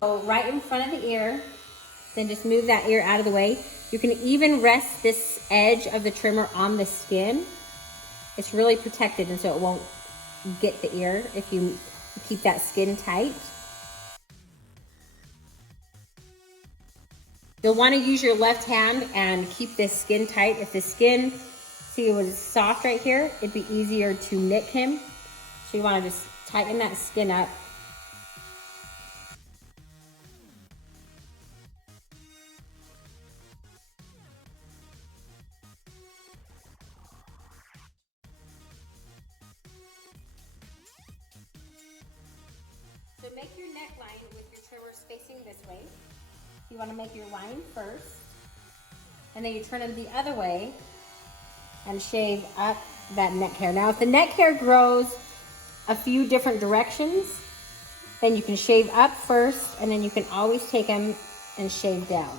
So right in front of the ear, then just move that ear out of the way. You can even rest this edge of the trimmer on the skin. It's really protected, and so it won't get the ear if you keep that skin tight. You'll want to use your left hand and keep this skin tight. If the skin, see, it was soft right here, it'd be easier to nick him. So you want to just tighten that skin up. So make your neckline with your trimmers facing this way. You want to make your line first, and then you turn them the other way and shave up that neck hair. Now, if the neck hair grows a few different directions, then you can shave up first, and then you can always take them and shave down.